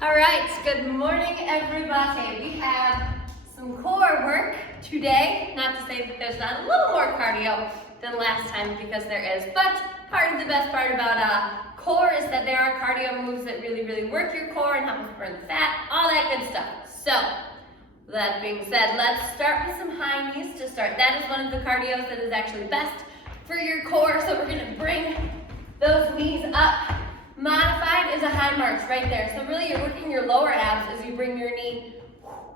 All right, good morning, everybody. We have some core work today. Not to say that there's not a little more cardio than last time, because there is, but the best part about core is that there are cardio moves that really work your core and help us burn the fat, all that good stuff. So, that being said, let's start with some high knees to start. That is one of the cardios that is actually best for your core, so we're gonna bring those knees up. Modified is a high march right there. So really you're working your lower abs as you bring your knee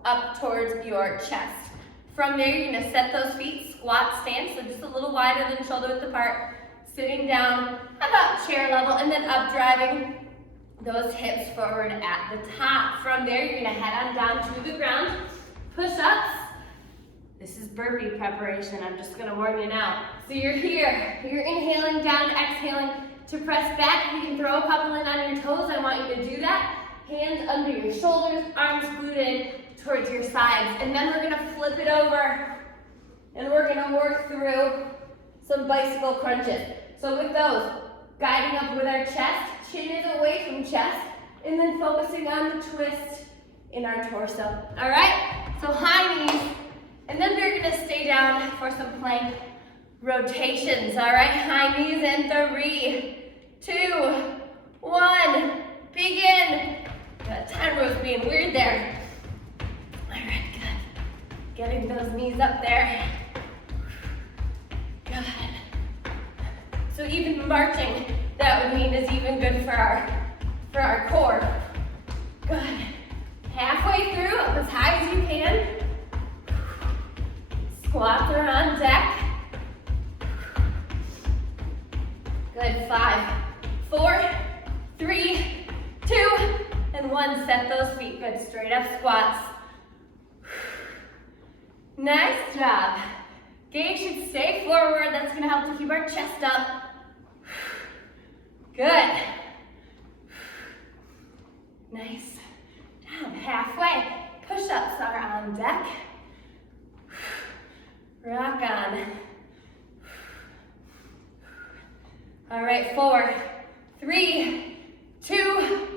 up towards your chest. From there, you're gonna set those feet, squat stance, so just a little wider than shoulder width apart, sitting down about chair level, and then up driving those hips forward at the top. From there, you're gonna head on down to the ground, push-ups. This is burpee preparation, I'm just gonna warn you now. So you're here, you're inhaling down, exhaling to press back. You can throw a couple in on your toes. I want you to do that. Hands under your shoulders, arms glutes towards your sides. And then we're gonna flip it over and we're gonna work through some bicycle crunches. So with those, guiding up with our chest, chin is away from chest, and then focusing on the twist in our torso. All right, so high knees, and then we're gonna stay down for some plank rotations. All right, high knees in 3, 2, 1, begin. That time was being weird there. All right, good. Getting those knees up there. Good. So even marching, that would mean, is even good for our core. Good. Halfway through, up as high as you can. Squats are on deck. Good, 5, 4, 3, 2, and 1. Set those feet. Good, straight up squats. Nice job. Gaze should stay forward. That's gonna help to keep our chest up. Good. Nice. Down, halfway. Push-ups are on deck. Rock on. All right, 4, 3, 2,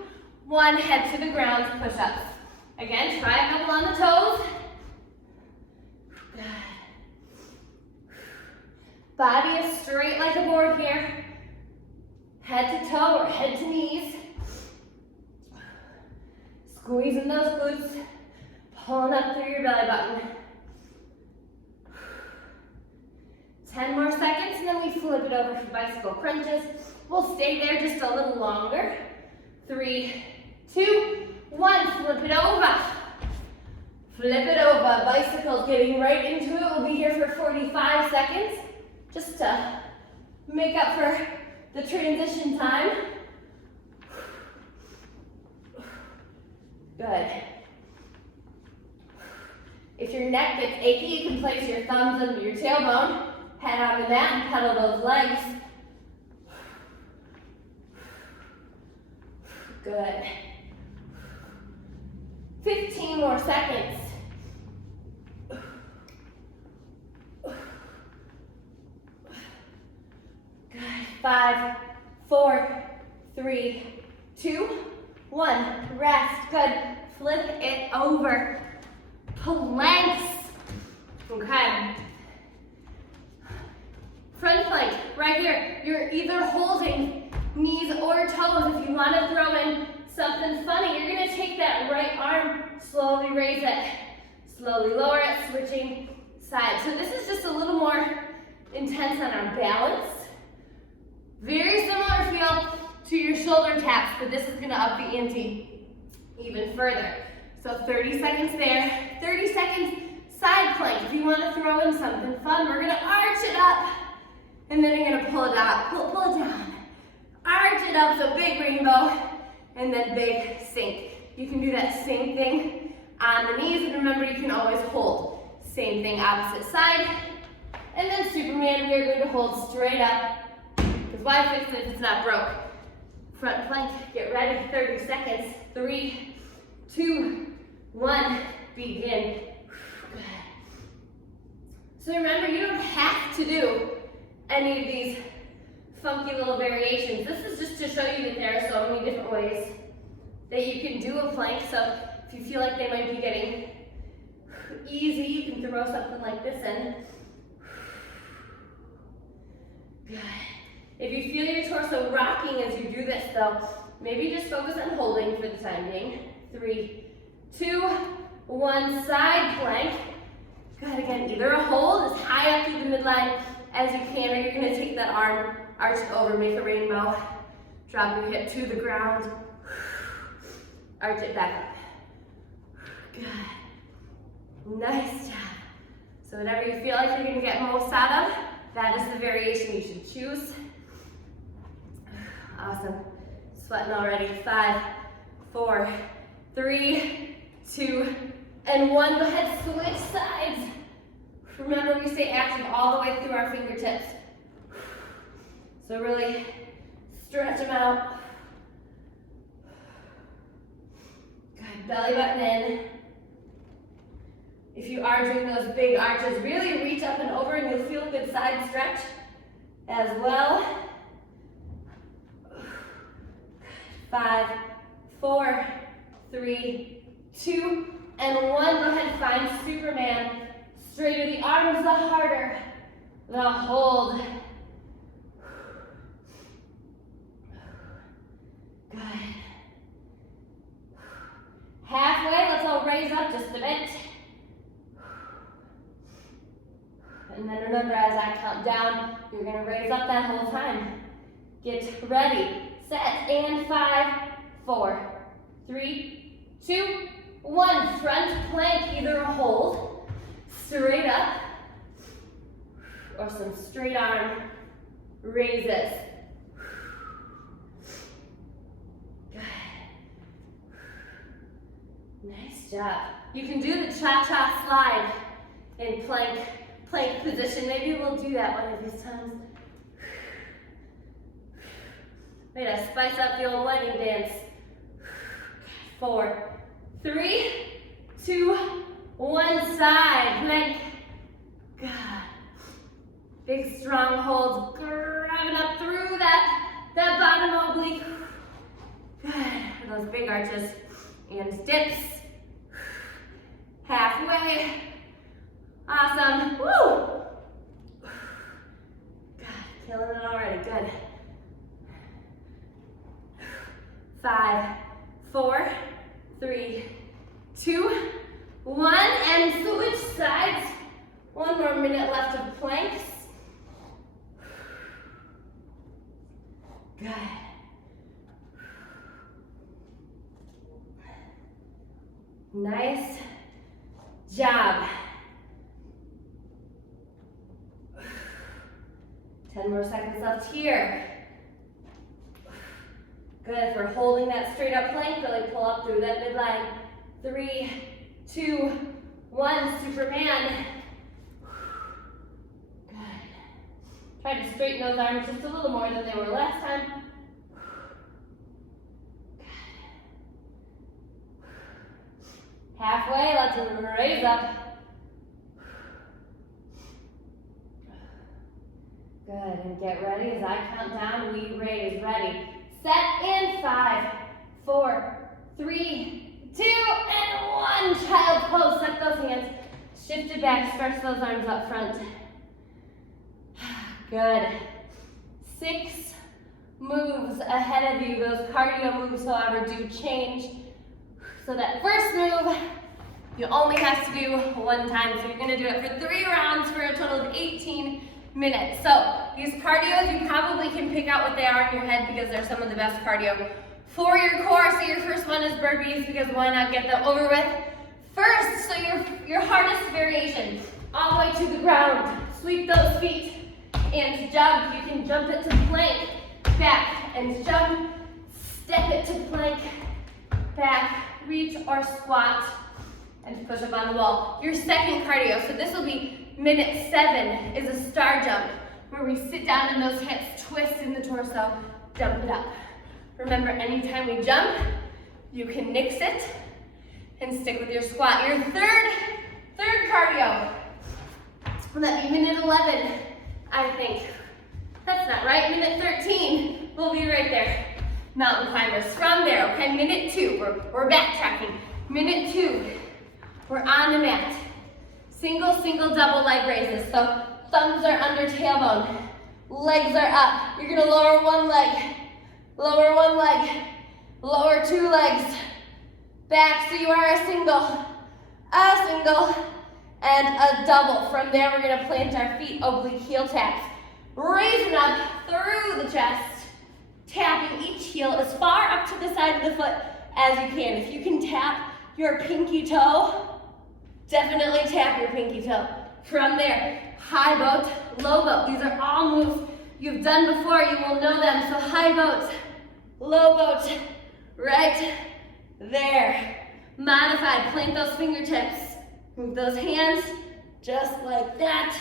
1. Head to the ground, push-ups. Again, try a couple on the toes. Good. Body is straight like a board here. Head to toe or head to knees. Squeezing those glutes, pulling up through your belly button. 10 more seconds, and then we flip it over for bicycle crunches. We'll stay there just a little longer. 3, 2, 1, flip it over. Flip it over, bicycle getting right into it. We'll be here for 45 seconds, just to make up for the transition time. Good. If your neck gets achy, you can place your thumbs under your tailbone. Head on the mat and pedal those legs. Good. 15 more seconds. Good. 5, 4, 3, 2, 1. Rest. Good. Flip it over. Planks. Okay. Front plank, right here. You're either holding knees or toes. If you want to throw in something funny, you're going to take that right arm, slowly raise it, slowly lower it, switching sides. So this is just a little more intense on our balance. Very similar feel to your shoulder taps, but this is going to up the ante even further. So 30 seconds there, 30 seconds side plank. If you want to throw in something fun, we're going to arch it up. And then you're gonna pull it out, pull it down. Arch it up, so big rainbow, and then big sink. You can do that same thing on the knees, and remember, you can always hold. Same thing, opposite side. And then Superman, we are going to hold straight up, because why fix it if it's not broke? Front plank, get ready, 30 seconds. 3, 2, 1, begin. Good. So remember, you don't have to do any of these funky little variations. This is just to show you that there are so many different ways that you can do a plank. So if you feel like they might be getting easy, you can throw something like this in. Good. If you feel your torso rocking as you do this though, maybe just focus on holding for the time being. 3, 2, 1, side plank. Good, again, either a hold as high up through the midline as you can, or you're gonna take that arm, arch it over, make a rainbow. Drop your hip to the ground. Arch it back up. Good. Nice job. So whatever you feel like you're gonna get most out of, that is the variation you should choose. Awesome. Sweating already. 5, 4, 3, 2, and 1. Go ahead, switch sides. Remember, we stay active all the way through our fingertips. So really stretch them out. Good. Belly button in. If you are doing those big arches, really reach up and over and you'll feel a good side stretch as well. 5, 4, 3, 2, and 1. Go ahead and find Superman. Straighter the arms, the harder the hold. Good. Halfway, let's all raise up just a bit. And then remember, as I count down, you're going to raise up that whole time. Get ready, set, and 5, 4, 3, 2, 1. Front plank, either a hold, straight up, or some straight arm raises. Good. Nice job. You can do the cha-cha slide in plank position. Maybe we'll do that one of these times. Way to spice up the old wedding dance. 4, 3, 2, 1, side plank. Good. Big strong holds, grabbing up through that bottom oblique. Good. Those big arches and dips. Halfway. Awesome. Woo! God, killing it already. Good. 5, 4, 3, 2, 1, and switch sides. 1 more minute left of planks. Good. Nice job. 10 more seconds left here. Good, if we're holding that straight up plank, really pull up through that midline. 3, 2, 1, Superman. Good. Try to straighten those arms just a little more than they were last time. Good. Halfway, let's raise up. Good, and get ready as I count down, we raise. Ready, set, and 5, 4, 3, 2, and 1. Child pose, set those hands, shift it back, stretch those arms up front. Good. 6 moves ahead of you. Those cardio moves, however, do change. So that first move, you only have to do 1 time. So you're gonna do it for 3 rounds for a total of 18 minutes. So these cardios, you probably can pick out what they are in your head because they're some of the best cardio for your core. So your first one is burpees because why not get them over with first? So your hardest variation, all the way to the ground. Sweep those feet and jump. You can jump it to plank, back and jump. Step it to plank, back, reach or squat, and push up on the wall. Your second cardio, so this will be minute 7, is a star jump, where we sit down and those hips twist in the torso, jump it up. Remember, anytime we jump, you can nix it and stick with your squat. Your third cardio, will that be minute 11, I think. That's not right, minute 13, we'll be right there. mountain climbers. From there, okay, minute 2, we're backtracking. Minute 2, we're on the mat. Single, double leg raises. So thumbs are under tailbone, legs are up. You're gonna lower one leg, lower 2 legs, back so you are a single, and a double. From there, we're gonna plant our feet, oblique heel taps. Raising up through the chest, tapping each heel as far up to the side of the foot as you can. If you can tap your pinky toe, definitely tap your pinky toe. From there, high boat, low boat. These are all moves you've done before. You will know them. So high boat, low boat, right there. Modified, plant those fingertips. Move those hands just like that.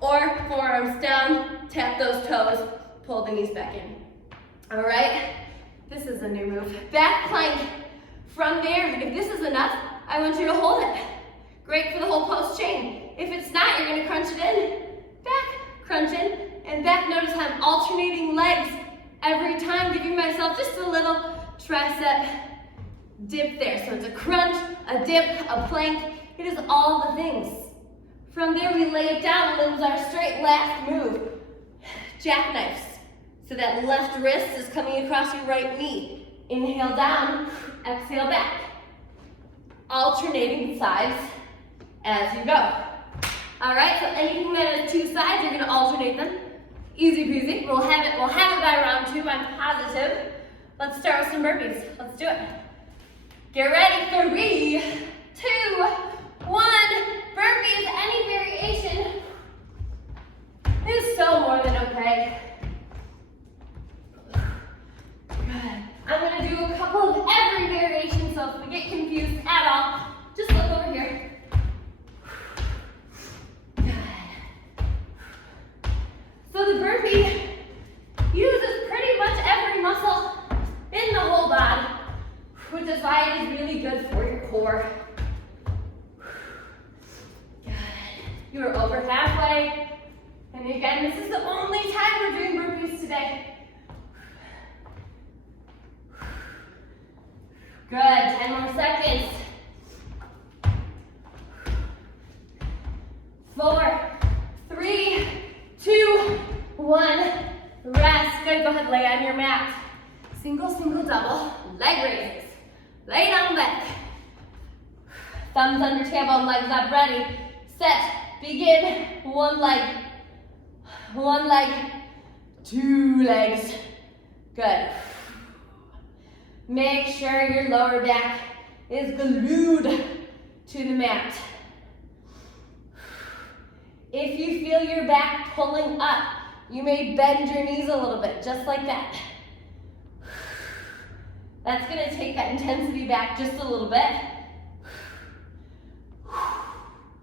Or forearms down, tap those toes, pull the knees back in. All right, this is a new move. Back plank. From there, if this is enough, I want you to hold it. Great for the whole post chain. If it's not, you're gonna crunch it in, back, crunch in, and back. Notice how I'm alternating legs every time, giving myself just a little tricep dip there. So it's a crunch, a dip, a plank. It is all the things. From there, we lay it down, limbs are straight. Last move, jackknives. So that left wrist is coming across your right knee. Inhale down, exhale back. Alternating sides as you go. All right, so anything that has 2 sides, you're gonna alternate them. Easy peasy. We'll have it by round 2, I'm positive. Let's start with some burpees. Let's do it. Get ready, 3, 2, 1. Burpees, any variation is so more than okay. Good. I'm gonna do a couple of every variation, so if we get confused at all, just look over here. Good. So the burpee uses pretty much every muscle in the whole body, which is why it is really good for your core. Good. You are over halfway. And again, this is the only time we're doing burpees today. Good, 10 more seconds. 4, 3, 2, 1. Rest. Good, go ahead, lay on your mat. Single, double, leg raises. Lay down back. Thumbs under tailbone, legs up, ready, set, begin. 1 leg, 2 legs. Good. Make sure your lower back is glued to the mat. If you feel your back pulling up, you may bend your knees a little bit, just like that. That's gonna take that intensity back just a little bit.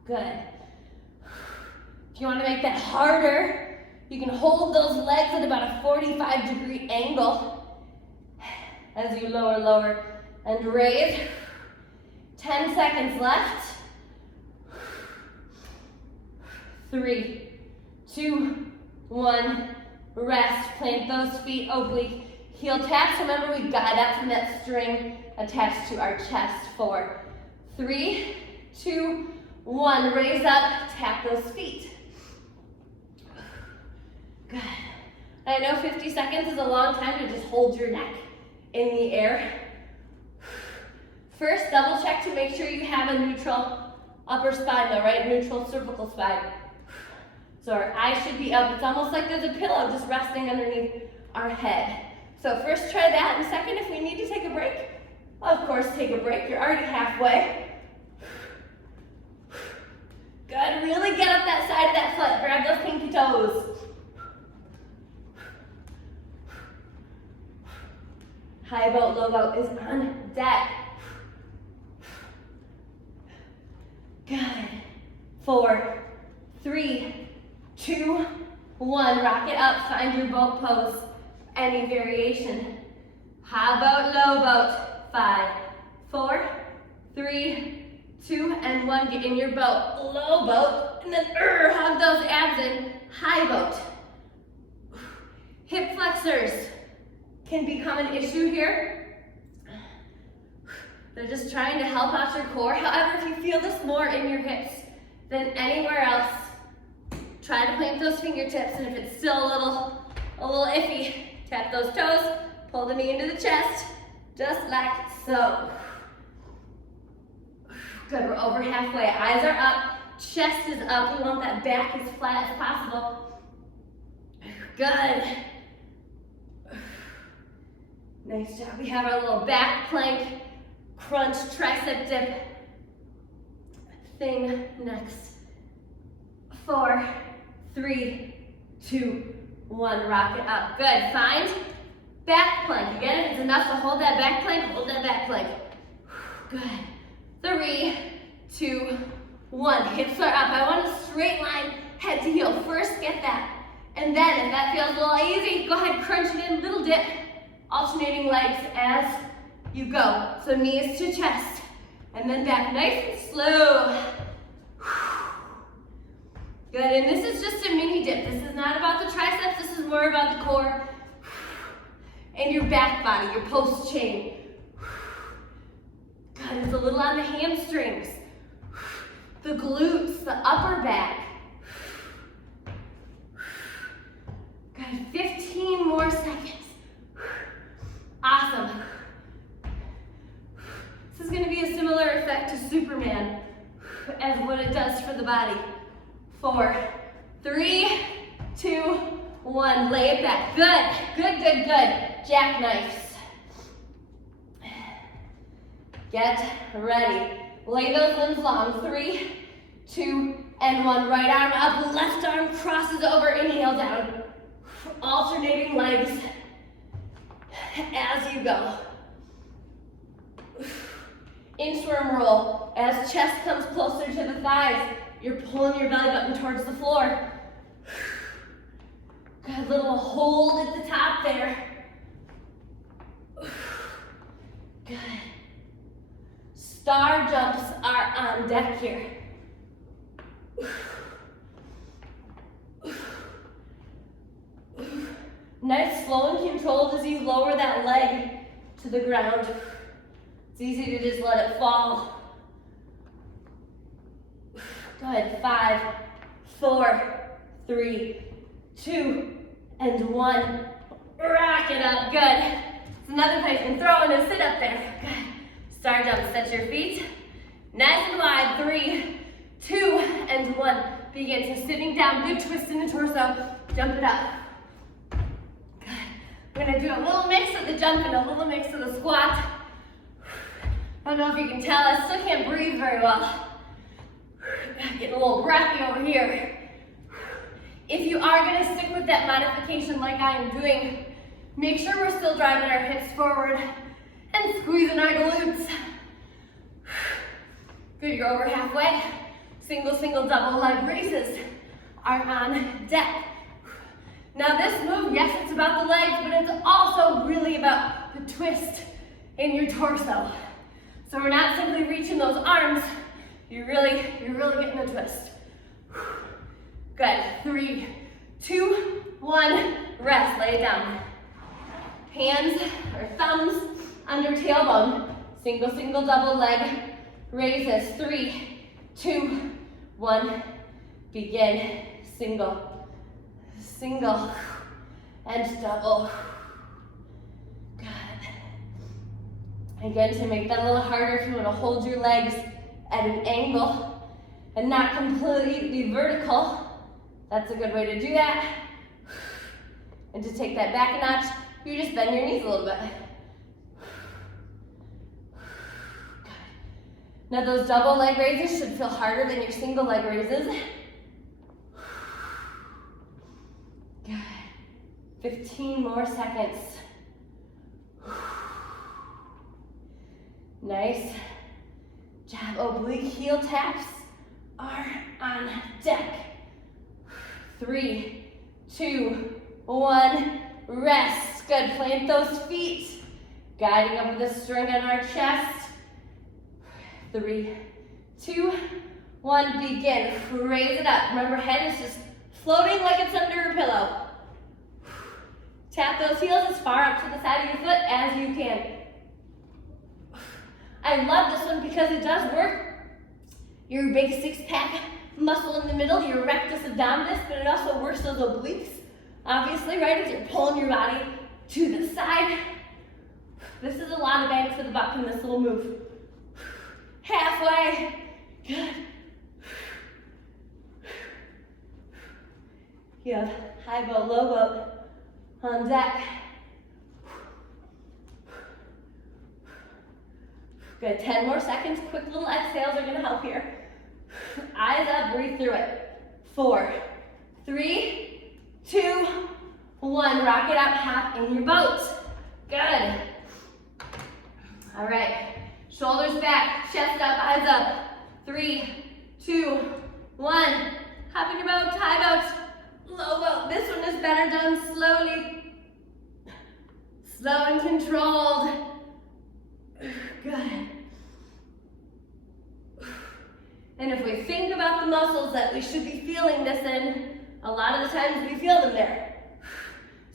Good. If you wanna make that harder, you can hold those legs at about a 45-degree angle as you lower, and raise. 10 seconds left. 3, 2, 1, rest. Plant those feet, oblique heel taps. Remember, we guide up from that string attached to our chest. 4, 3, 2, 1, raise up, tap those feet. Good. I know 50 seconds is a long time to just hold your neck in the air. First, double check to make sure you have a neutral upper spine though, right? Neutral cervical spine. So our eyes should be up. It's almost like there's a pillow just resting underneath our head. So first try that, and second, if we need to take a break, of course take a break. You're already halfway. Good, really get up that side of that foot. Grab those pinky toes. High boat, low boat is on deck. Good. 4, 3, 2, 1. Rock it up, find your boat pose. Any variation. High boat, low boat. 5, 4, 3, 2, and 1. Get in your boat. Low boat, and then hug those abs in. High boat. Hip flexors. can become an issue here. They're just trying to help out your core. However, if you feel this more in your hips than anywhere else, try to plant those fingertips, and if it's still a little iffy, tap those toes, pull the knee into the chest, just like so. Good, we're over halfway. Eyes are up, chest is up. We want that back as flat as possible. Good. Nice job. We have our little back plank, crunch, tricep dip thing next. 4, 3, 2, 1. Rock it up. Good. Find back plank. Again, if it's enough to hold that back plank, hold that back plank. Good. 3, 2, 1. Hips are up. I want a straight line, head to heel. First, get that. And then, if that feels a little easy, go ahead, crunch it in, little dip, alternating legs as you go. So knees to chest, and then back, nice and slow. Good, and this is just a mini dip. This is not about the triceps, this is more about the core and your back body, your post chain. Good, it's a little on the hamstrings, the glutes, the upper back. Good, 15 more seconds. Awesome. This is going to be a similar effect to Superman as what it does for the body. 4, 3, 2, 1. Lay it back. Good, good, good, good. Jackknives. Get ready. Lay those limbs long. 3, 2, and 1. Right arm up, left arm crosses over. Inhale down. Alternating legs as you go. Inchworm roll. As chest comes closer to the thighs, you're pulling your belly button towards the floor. Good, little hold at the top there. Good. Star jumps are on deck here. Nice, slow and controlled as you lower that leg to the ground. It's easy to just let it fall. Good, 5, 4, 3, 2, and 1. Rock it up, good. It's another place you can throw in a sit up there. Good. Star jump, set your feet. Nice and wide, 3, 2, and 1. Begin, so sitting down, good twist in the torso, jump it up. We're gonna do a little mix of the jump and a little mix of the squat. I don't know if you can tell, I still can't breathe very well. Getting a little breathy over here. If you are gonna stick with that modification like I am doing, make sure we're still driving our hips forward and squeezing our glutes. Good, you're over halfway. Single, single, double leg raises are on deck. Now this move, yes, it's about the legs, but it's also really about the twist in your torso. So we're not simply reaching those arms, you're really getting a twist. Good, 3, 2, 1, rest, lay it down. Hands or thumbs under tailbone, single, single, double leg raises. 3, 2, 1, begin, single, single, and double. Good. Again, to make that a little harder, if you want to hold your legs at an angle and not completely vertical, that's a good way to do that. And to take that back a notch, you just bend your knees a little bit. Good. Now those double leg raises should feel harder than your single leg raises. Good. 15 more seconds. Nice job. Oblique heel taps are on deck. 3, 2, 1, rest. Good, plant those feet. Guiding up with a string on our chest. 3, 2, 1, begin. Raise it up. Remember, head is just floating like it's under a pillow. Tap those heels as far up to the side of your foot as you can. I love this one because it does work your big six-pack muscle in the middle, your rectus abdominis, but it also works those obliques, obviously, right, as you're pulling your body to the side. This is a lot of bang for the buck in this little move. Halfway. Good. You have high boat, low boat on deck. Good, 10 more seconds. Quick little exhales are gonna help here. Eyes up, breathe through it. 4, 3, 2, 1. Rock it up, hop in your boat. Good. All right, shoulders back, chest up, eyes up. 3, 2, 1. Hop in your boat, high boat, low boat. This one is better done slowly. Slow and controlled. Good. And if we think about the muscles that we should be feeling this in, a lot of the times we feel them there.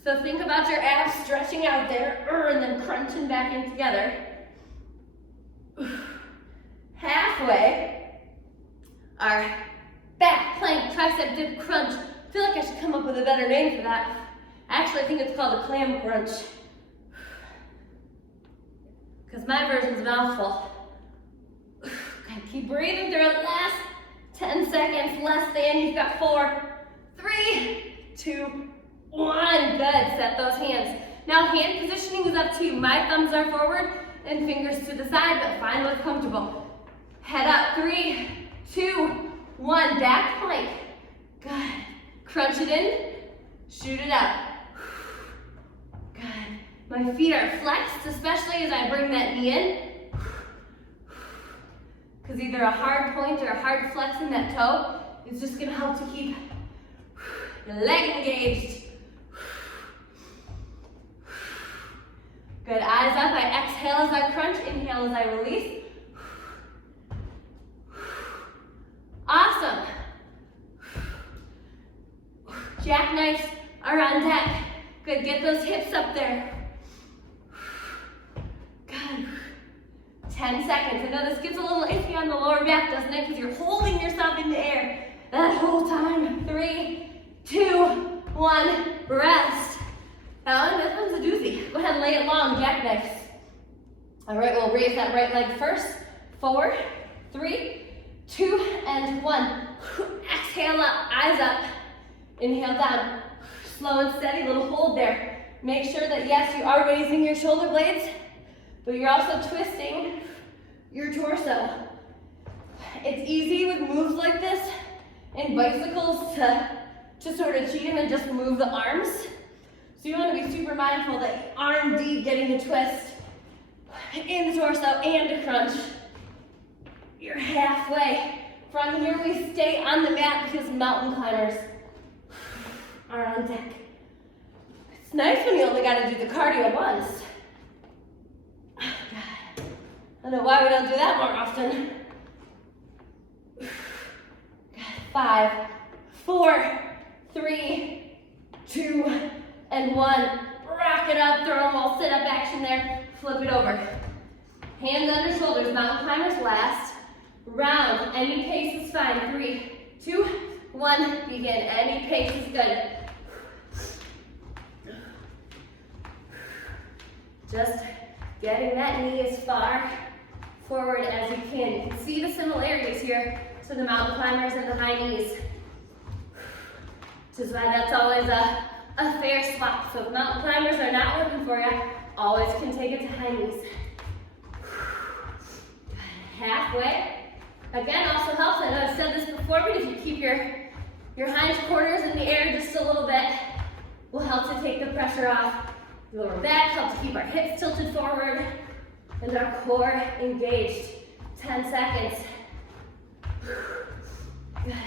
So think about your abs stretching out there, and then crunching back in together. Halfway, our back plank, tricep dip crunch. I feel like I should come up with a better name for that. Actually, I think it's called a clam crunch, because my version's a mouthful. Okay, keep breathing through it. Last 10 seconds, less than. You've got 4, 3, 2, 1. Good, set those hands. Now hand positioning is up to you. My thumbs are forward and fingers to the side, but find what's comfortable. Head up, 3, 2, 1. Back plank. Good. Crunch it in, shoot it up. Good. My feet are flexed, especially as I bring that knee in. Because either a hard point or a hard flex in that toe is just gonna help to keep your leg engaged. Good, eyes up, I exhale as I crunch, inhale as I release. Awesome. Jackknives are on deck. Good, get those hips up there. Good. 10 seconds. I know this gets a little iffy on the lower back, doesn't it? Because you're holding yourself in the air that whole time. 3, 2, 1, rest. That one's a doozy. Go ahead and lay it long, jackknives. All right, we'll raise that right leg first. 4, 3, 2, and 1. Exhale up, eyes up. Inhale down. Slow and steady, little hold there. Make sure that, yes, you are raising your shoulder blades, but you're also twisting your torso. It's easy with moves like this in bicycles to sort of cheat them and just move the arms. So you want to be super mindful that you are indeed getting a twist in the torso and a crunch. You're halfway. From here we stay on the mat because mountain climbers are on deck. It's nice when you only got to do the cardio once. Oh, God. I don't know why we don't do that more often. God, 5, 4, 3, 2, and 1. Rock it up, throw them all sit up action there. Flip it over. Hands under shoulders, mountain climbers last. Round, any pace is fine. 3, 2, 1, begin. Any pace is good. Just getting that knee as far forward as you can. You can see the similarities here to the mountain climbers and the high knees. Which is why that's always a fair swap. So if mountain climbers are not working for you, always can take it to high knees. Halfway. Again, also helps, I know I've said this before, but if you keep your hind quarters in the air just a little bit, will help to take the pressure off. Lower back, helps keep our hips tilted forward and our core engaged. 10 seconds.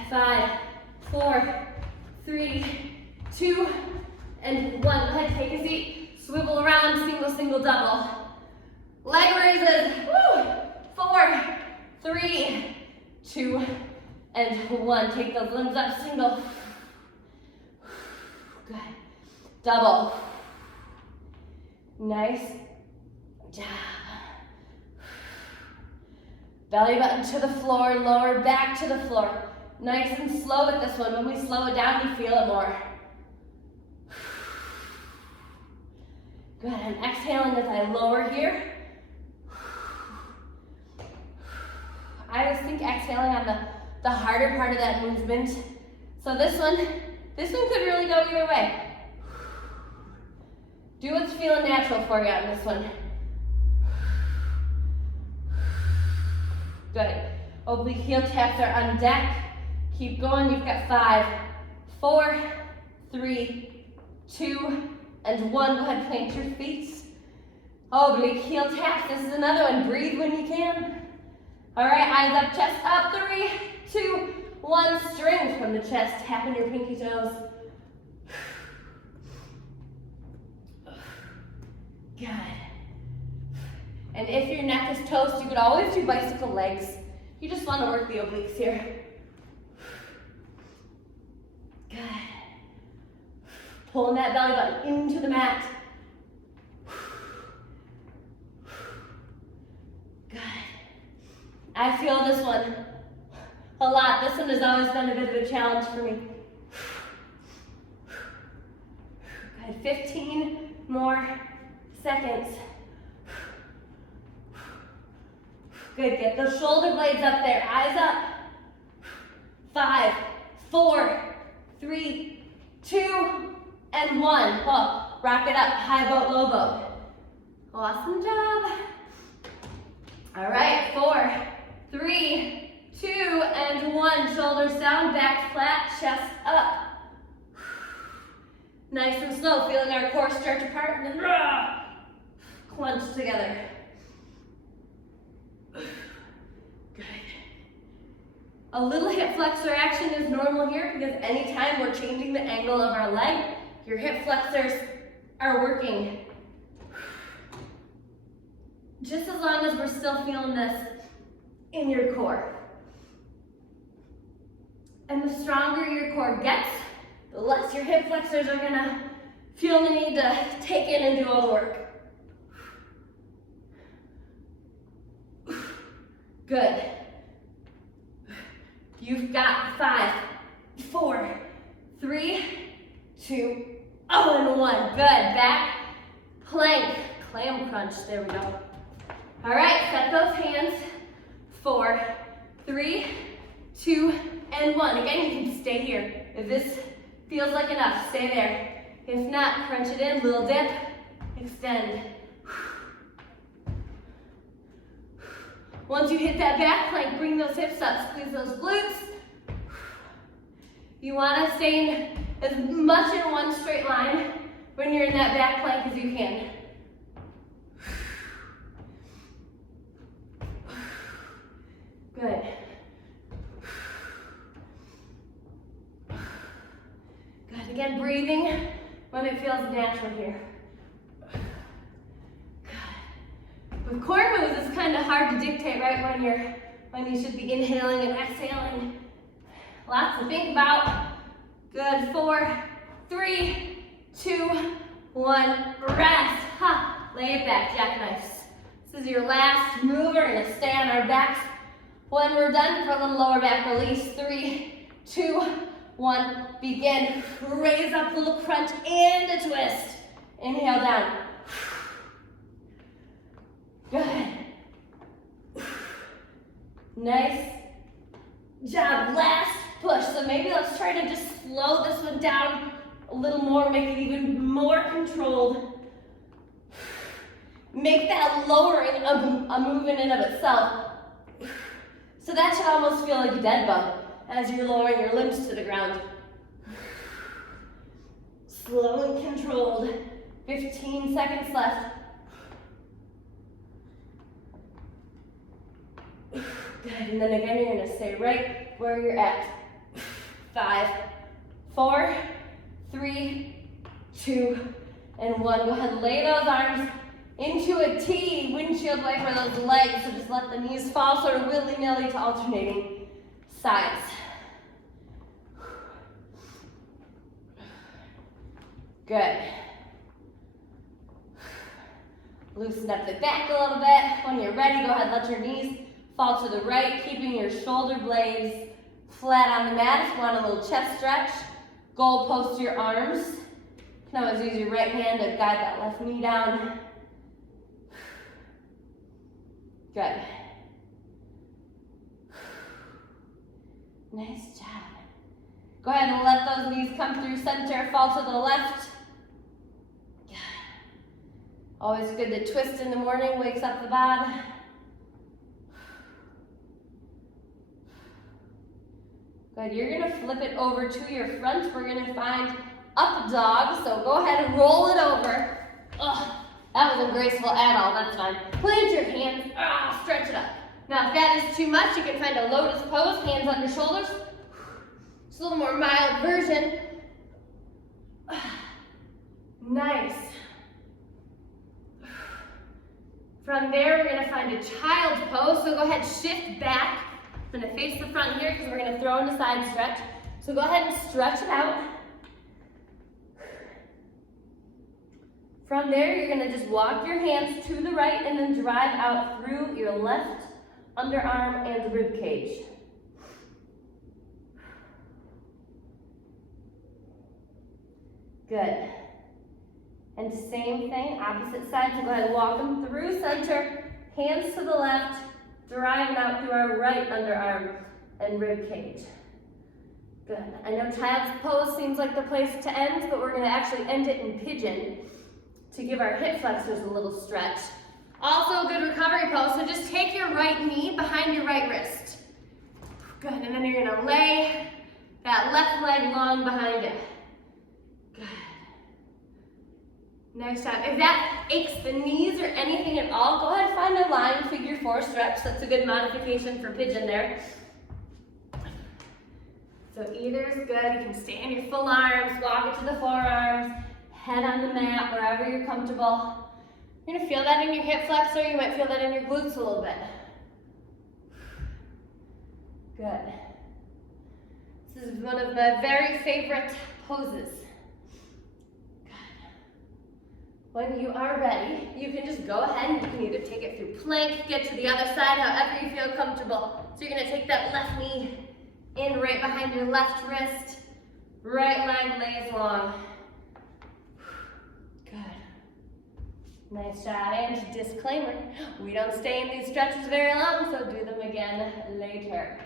5, 4, 3, 2, and 1. Go ahead, take a seat. Swivel around, single, single, double. Leg raises. Woo! 4, 3, 2, and 1. Take those limbs up, single. Good. Double. Nice job. Belly button to the floor, lower back to the floor. Nice and slow with this one. When we slow it down, you feel it more. Good, and exhaling as I lower here. I always think exhaling on the harder part of that movement. So this one could really go either way. Do what's feeling natural for you on this one. Good. Oblique heel taps are on deck. Keep going. You've got 5, 4, 3, 2, and 1. Go ahead, plant your feet. Oblique heel taps. This is another one. Breathe when you can. All right, eyes up, chest up. 3, 2, 1. Strength from the chest. Tapping your pinky toes. Good. And if your neck is toast, you could always do bicycle legs. You just want to work the obliques here. Good. Pulling that belly button into the mat. Good. I feel this one a lot. This one has always been a bit of a challenge for me. Good. 15 more seconds. Good, get those shoulder blades up there, eyes up. 5, 4, 3, 2, and 1. Oh, rock it up, high boat, low boat. Awesome job. All right, 4, 3, 2, and 1. Shoulders down, back flat, chest up. Nice and slow, feeling our core stretch apart, and then clench together. Good. A little hip flexor action is normal here because anytime we're changing the angle of our leg, your hip flexors are working. Just as long as we're still feeling this in your core. And the stronger your core gets, the less your hip flexors are gonna feel the need to take in and do all the work. Good. You've got 5, 4, 3, 2, and 1. Good. Back, plank, clam crunch. There we go. All right, set those hands. 4, 3, 2, and 1. Again, you can stay here. If this feels like enough, stay there. If not, crunch it in, little dip, extend. Once you hit that back plank, bring those hips up, squeeze those glutes. You want to stay in as much in one straight line when you're in that back plank as you can. Good. Good. Again, breathing when it feels natural here. With core moves, it's kind of hard to dictate right when you should be inhaling and exhaling. Lots to think about. Good. 4, 3, 2, 1. Rest. Ha. Lay it back. Jackknives. This is your last move. We're gonna stay on our backs. When we're done, for a little lower back release. 3, 2, 1. Begin. Raise up, little crunch and a twist. Inhale down. Good. Nice job. Last push. So maybe let's try to just slow this one down a little more, make it even more controlled. Make that lowering a move in and of itself. So that should almost feel like a dead bug as you're lowering your limbs to the ground. Slow and controlled. 15 seconds left. Good, and then again, you're gonna stay right where you're at. 5, 4, 3, 2, and 1. Go ahead, lay those arms into a T, windshield wiper those legs, so just let the knees fall sort of willy-nilly to alternating sides. Good. Loosen up the back a little bit. When you're ready, go ahead, let your knees fall to the right, keeping your shoulder blades flat on the mat. If you want a little chest stretch, goal post your arms. You can always use your right hand to guide that left knee down. Good. Nice job. Go ahead and let those knees come through center, fall to the left. Always good to twist in the morning, wakes up the bod. Good, you're gonna flip it over to your front. We're gonna find up dog, so go ahead and roll it over. Ugh, that wasn't graceful at all, that's fine. Plant your hands, stretch it up. Now if that is too much, you can find a lotus pose, hands on your shoulders. Just a little more mild version. Nice. From there, we're gonna find a child's pose, so go ahead, shift back. I'm gonna face the front here because we're gonna throw in a side stretch. So go ahead and stretch it out. From there, you're gonna just walk your hands to the right and then drive out through your left underarm and rib cage. Good. And same thing, opposite side, so go ahead and walk them through center, hands to the left, driving out through our right underarm and rib cage. Good. I know child's pose seems like the place to end, but we're going to actually end it in pigeon to give our hip flexors a little stretch. Also a good recovery pose, so just take your right knee behind your right wrist. Good, and then you're going to lay that left leg long behind it. Good. Nice job. If that aches the knees or anything at all, go ahead and find a lying figure 4 stretch. That's a good modification for pigeon there. So either is good. You can stand your full arms, walk it to the forearms, head on the mat, wherever you're comfortable. You're gonna feel that in your hip flexor. You might feel that in your glutes a little bit. Good. This is one of the very favorite poses. When you are ready, you can just go ahead and you can either take it through plank, get to the other side, however you feel comfortable. So you're gonna take that left knee in right behind your left wrist, right leg lays long. Good. Nice job. And disclaimer, we don't stay in these stretches very long, so do them again later.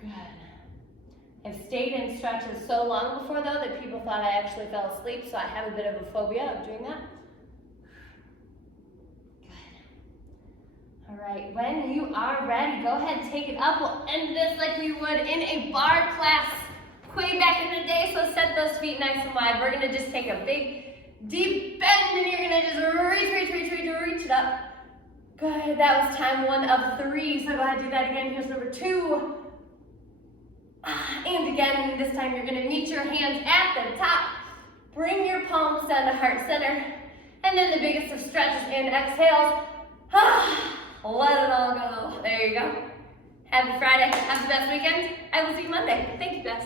Good. I've stayed in stretches so long before though that people thought I actually fell asleep, so I have a bit of a phobia of doing that. Good. All right, when you are ready, go ahead and take it up. We'll end this like we would in a bar class way back in the day, so set those feet nice and wide. We're gonna just take a big, deep bend and you're gonna just reach it up. Good, that was time 1 of 3, so go ahead and do that again. Here's number 2. And again, this time you're going to meet your hands at the top. Bring your palms down to heart center. And then the biggest of stretches and exhales. Let it all go. There you go. Happy Friday. Have the best weekend. I will see you Monday. Thank you, guys.